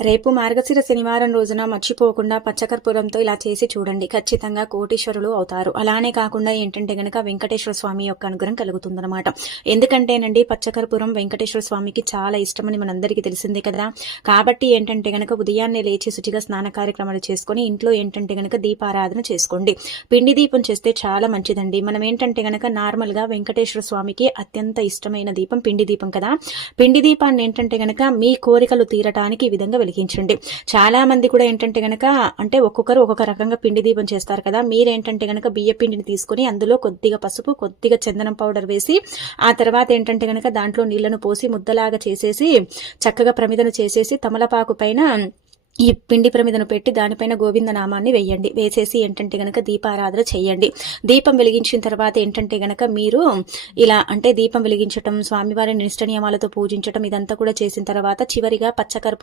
రేపు మార్గశిర శనివారం రోజున మర్చిపోకుండా పచ్చకర్పూరంతో ఇలా చేసి చూడండి. ఖచ్చితంగా కోటీశ్వరులు అవుతారు. అలానే కాకుండా ఏంటంటే గనక వెంకటేశ్వర స్వామి యొక్క అనుగ్రహం కలుగుతుందనమాట ఎందుకంటేనండి పచ్చకర్పూరం వెంకటేశ్వర స్వామికి చాలా ఇష్టమని మనందరికీ తెలిసిందే కదా. కాబట్టి ఏంటంటే గనక ఉదయాన్నే లేచి శుచిగా స్నాన కార్యక్రమాలు చేసుకొని ఇంట్లో ఏంటంటే గనక దీపారాధన చేసుకోండి. పిండి దీపం చేస్తే చాలా మంచిదండి. మనం ఏంటంటే గనక నార్మల్గా వెంకటేశ్వర స్వామికి అత్యంత ఇష్టమైన దీపం పిండి దీపం కదా. పిండి దీపాన్ని ఏంటంటే గనక మీ కోరికలు తీరటానికి ఈ విధంగా వెలిగించండి. చాలా మంది కూడా ఏంటంటే గనక అంటే ఒక్కొక్కరు ఒక్కొక్క రకంగా పిండి దీపం చేస్తారు కదా. మీరేంటంటే గనక బియ్య పిండిని తీసుకొని అందులో కొద్దిగా పసుపు కొద్దిగా చందనం పౌడర్ వేసి ఆ తర్వాత ఏంటంటే గనక దాంట్లో నీళ్ళను పోసి ముద్దలాగా చేసేసి చక్కగా ప్రమిదను చేసేసి తమలపాకు పైన ఈ పిండి ప్రమిదను పెట్టి దానిపైన గోవింద నామాన్ని వేయండి. వేసేసి ఏంటంటే గనక దీపారాధన చేయండి. దీపం వెలిగించిన తర్వాత ఏంటంటే గనక మీరు ఇలా అంటే దీపం వెలిగించటం స్వామివారిని నిష్ట నియమాలతో పూజించటం ఇదంతా కూడా చేసిన తర్వాత చివరిగా పచ్చకర్పూరం